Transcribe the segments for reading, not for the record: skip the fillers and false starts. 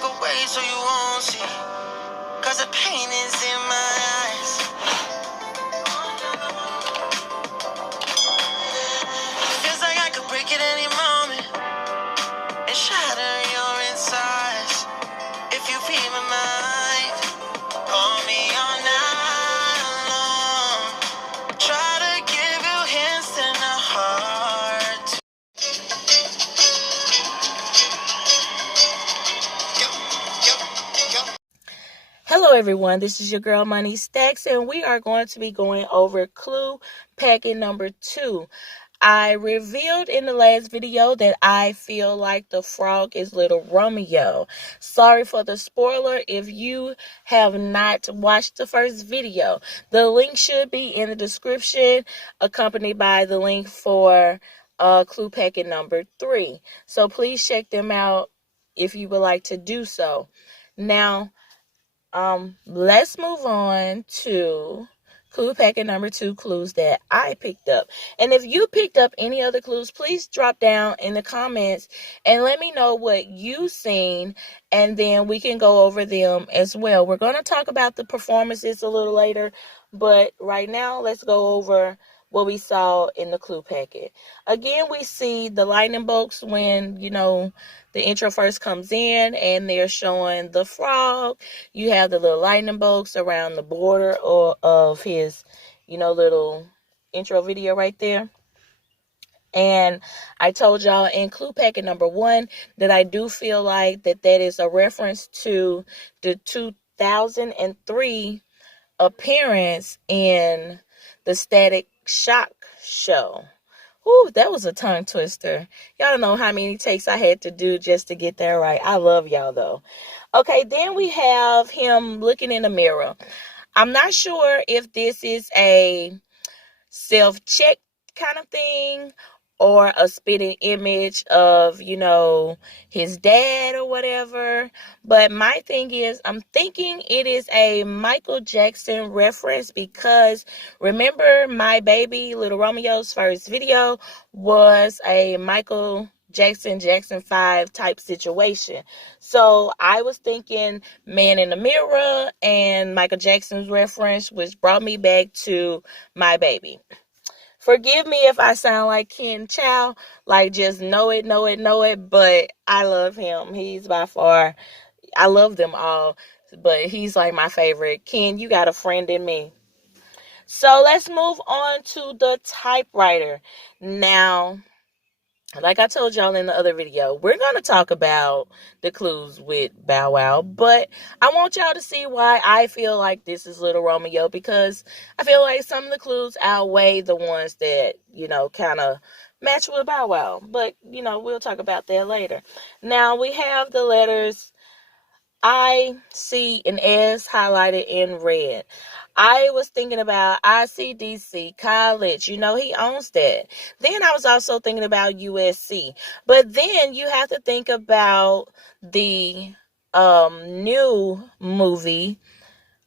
walk away so you won't see, cause the pain is in my eyes. Feels like I could break it any moment and shatter your insides. If you feel my mind, call me all night long. Try to give you hints and a heart. Hello everyone, this is your girl Money Stacks, and we are going to be going over clue packet number 2. I revealed in the last video that I feel like the frog is Little Romeo. Sorry for the spoiler if you have not watched the first video. The link should be in the description, accompanied by the link for clue packet number 3. So please check them out if you would like to do so. Now, let's move on to clue packet number 2, clues that I picked up. And if you picked up any other clues, please drop down in the comments and let me know what you've seen, and then we can go over them as well. We're going to talk about the performances a little later, but right now let's go over what we saw in the clue packet. Again, we see the lightning bolts when, the intro first comes in and they're showing the frog. You have the little lightning bolts around the border of his, little intro video right there. And I told y'all in clue packet number 1 that I do feel like that is a reference to the 2003 appearance in the Static Shock show. Ooh, that was a tongue twister. Y'all don't know how many takes I had to do just to get that right. I love y'all though. Okay, then we have him looking in the mirror. I'm not sure if this is a self-check kind of thing or a spitting image of, his dad or whatever. But my thing is, I'm thinking it is a Michael Jackson reference, because remember My Baby, Little Romeo's first video was a Michael Jackson 5 type situation. So I was thinking Man in the Mirror and Michael Jackson's reference, which brought me back to My Baby. Forgive me if I sound like Ken Chow, like just know it, but I love him. He's by far, I love them all, but he's like my favorite. Ken, you got a friend in me. So let's move on to the typewriter. Now, like I told y'all in the other video, we're going to talk about the clues with Bow Wow, but I want y'all to see why I feel like this is Little Romeo, because I feel like some of the clues outweigh the ones that, kind of match with Bow Wow. But, we'll talk about that later. Now, we have the letters I, C, and S highlighted in red. I was thinking about ICDC College. He owns that. Then I was also thinking about USC. But then you have to think about the new movie,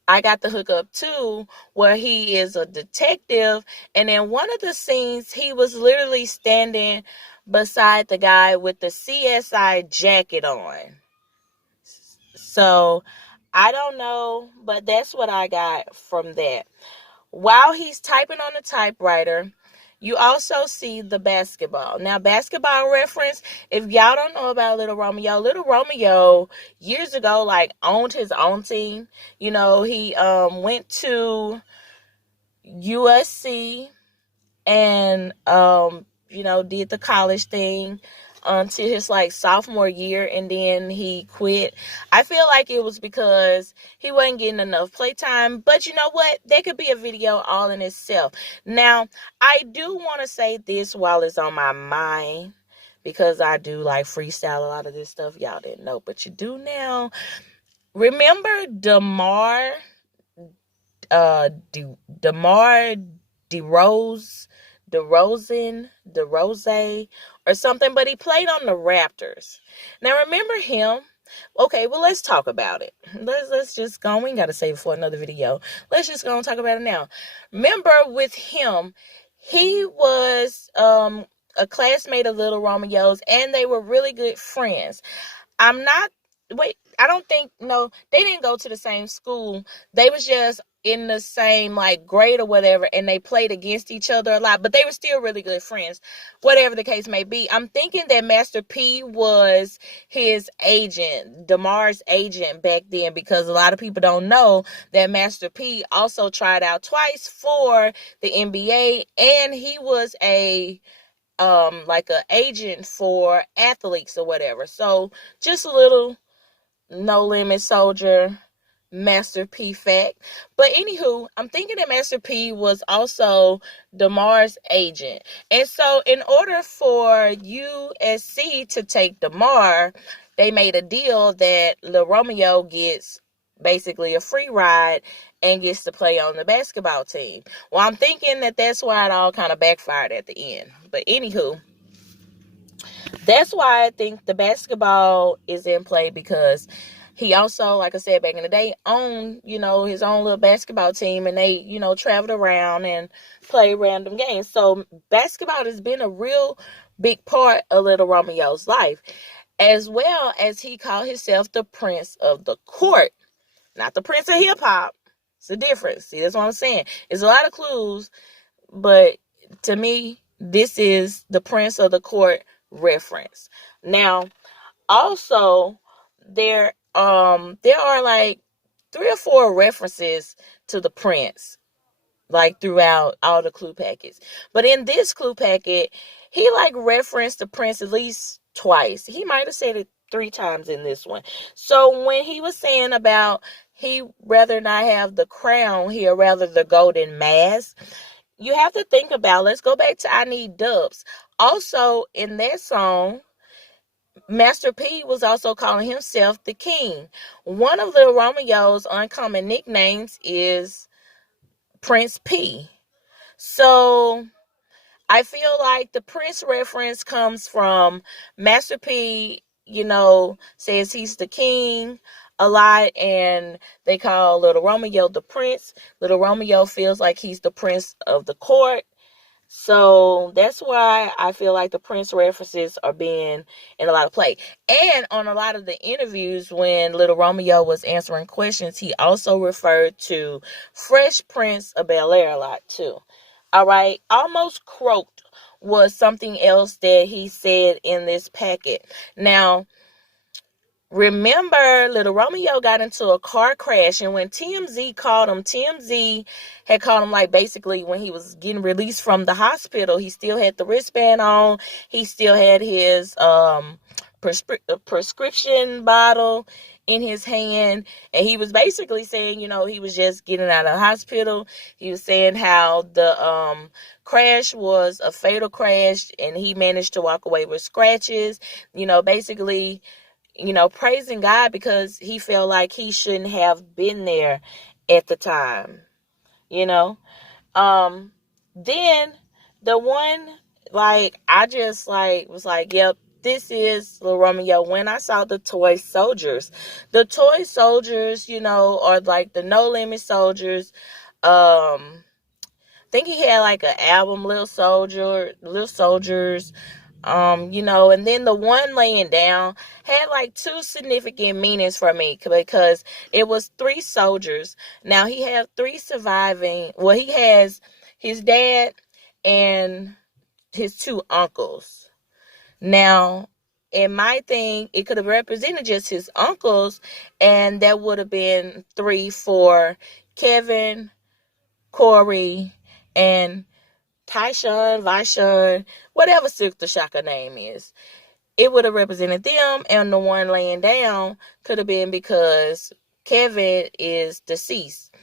I Got the Hookup Too, where he is a detective. And in one of the scenes, he was literally standing beside the guy with the CSI jacket on. So I don't know, but that's what I got from that. While he's typing on the typewriter, you also see the basketball. Now, basketball reference, if y'all don't know about Little Romeo years ago, owned his own team. He went to USC and, did the college thing until his sophomore year, and then he quit. I feel like it was because he wasn't getting enough playtime, but you know what? That could be a video all in itself. Now, I do want to say this while it's on my mind, because I do freestyle a lot of this stuff. Y'all didn't know, but you do now. Remember DeMar DeRozan, or something, but he played on the Raptors. Now, remember him? Okay, well, let's talk about it. Let's just go. We ain't got to save it for another video. Let's just go and talk about it now. Remember with him, he was a classmate of Little Romeo's, and they were really good friends. I'm not wait, I don't think, no, they didn't go to the same school. They was just in the same like grade or whatever, and they played against each other a lot, but they were still really good friends, whatever the case may be. I'm thinking that Master P was his agent, DeMar's agent back then, because a lot of people don't know that Master P also tried out twice for the NBA, and he was a like a agent for athletes or whatever. So just a little No Limit Soldier Master P fact. But anywho, I'm thinking that Master P was also DeMar's agent. And so in order for USC to take DeMar, they made a deal that Lil Romeo gets basically a free ride and gets to play on the basketball team. Well, I'm thinking that that's why it all kind of backfired at the end. But anywho, that's why I think the basketball is in play, because he also, like I said, back in the day, owned, his own little basketball team, and they, traveled around and played random games. So basketball has been a real big part of Little Romeo's life, as well as he called himself the Prince of the Court, not the Prince of Hip Hop. It's a difference. See, that's what I'm saying. It's a lot of clues, but to me, this is the Prince of the Court reference. Now, also, there are like 3 or 4 references to the Prince, like throughout all the clue packets. But in this clue packet, he like referenced the Prince at least twice. He might have said it 3 times in this one. So when he was saying about he rather not have the crown, he'll rather the golden mask, you have to think about, let's go back to I Need Dubs. Also, in that song, Master P was also calling himself the King. One of Lil Romeo's uncommon nicknames is Prince P. So I feel like the Prince reference comes from Master P, says he's the king a lot, and they call Little Romeo the Prince. Little Romeo feels like he's the Prince of the Court. So that's why I feel like the Prince references are being in a lot of play. And on a lot of the interviews when Little Romeo was answering questions, he also referred to Fresh Prince of Bel-Air a lot too. All right. Almost croaked was something else that he said in this packet. Now, remember, Little Romeo got into a car crash, and when TMZ called him, TMZ had called him like basically when he was getting released from the hospital. He still had the wristband on. He still had his prescription bottle in his hand, and he was basically saying, he was just getting out of the hospital. He was saying how the crash was a fatal crash, and he managed to walk away with scratches. Basically, praising God because he felt like he shouldn't have been there at the time, Then the one, like, I just, like, was like, yep, this is Lil Romeo. When I saw the Toy Soldiers, are like the No Limit Soldiers. I think he had like an album, Little Soldiers. And then the one laying down had like 2 significant meanings for me, because it was 3 soldiers. Now he had 3 surviving. Well, he has his dad and his 2 uncles. Now, in my thing, it could have represented just his uncles, and that would have been 3 for Kevin, Corey, and Tyshawn, Vashon, whatever Silk the Shocker name is. It would have represented them, and the one laying down could have been because Kevin is deceased.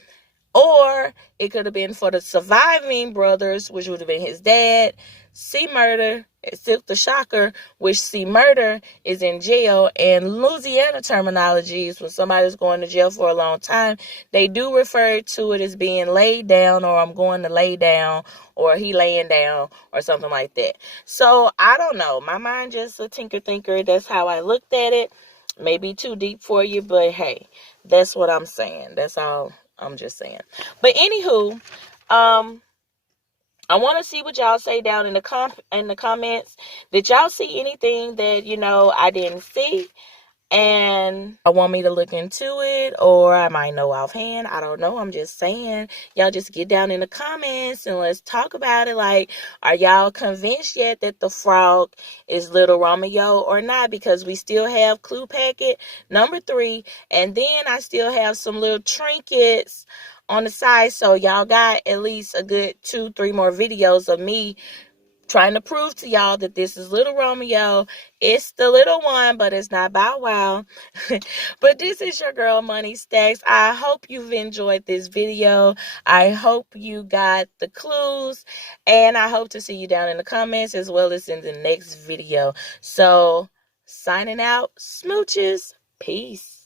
Or it could have been for the surviving brothers, which would have been his dad, C Murder, Silk the Shocker, which C Murder is in jail. And Louisiana terminology is when somebody's going to jail for a long time, they do refer to it as being laid down, or I'm going to lay down, or he laying down, or something like that. So I don't know. My mind just a tinker thinker. That's how I looked at it. Maybe too deep for you, but hey, that's what I'm saying. That's all I'm just saying. But anywho, I want to see what y'all say down in the comments. Did y'all see anything that I didn't see? And I want me to look into it, or I might know offhand. I don't know. I'm just saying. Y'all just get down in the comments and let's talk about it. Like, are y'all convinced yet that the frog is Little Romeo or not? Because we still have clue packet number 3. And then I still have some little trinkets on the side. So y'all got at least a good 2-3 more videos of me trying to prove to y'all that this is Little Romeo. It's the little one, but it's not Bow Wow. But this is your girl, Money Stacks. I hope you've enjoyed this video. I hope you got the clues. And I hope to see you down in the comments as well as in the next video. So, signing out. Smooches. Peace.